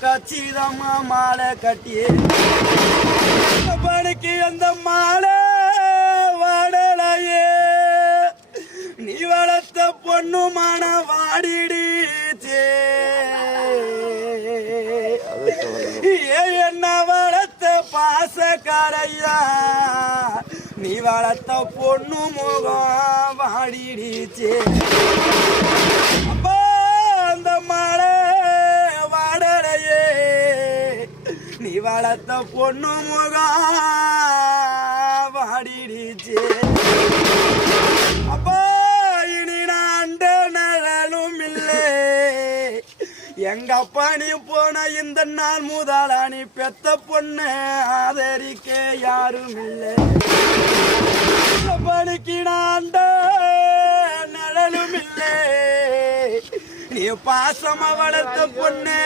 கச்சிதமா மாலை கட்டியே பணிக்கு அந்த மாலை வாடலையே நீ வளர்த்த பொண்ணு மான வாடிடுச்சே என்ன வளர்த்த பாசக்காரையா நீ வளர்த்த பொண்ணு முகம் வாடிடுச்சே அந்த மாலை வாடலையே நீ வளர்த்த பொண்ணு முகம் வாடிடுச்சே அப்பா இனி நான் நழலும் இல்லை எங்க அப்பா நீ போன இந்த நாள் முதலா நீ பெத்த பொண்ணு ஆதரிக்க யாரும் இல்லை பணிக்கு நான் நழலும் இல்லை நீ பாசமா வளர்த்த பொண்ணு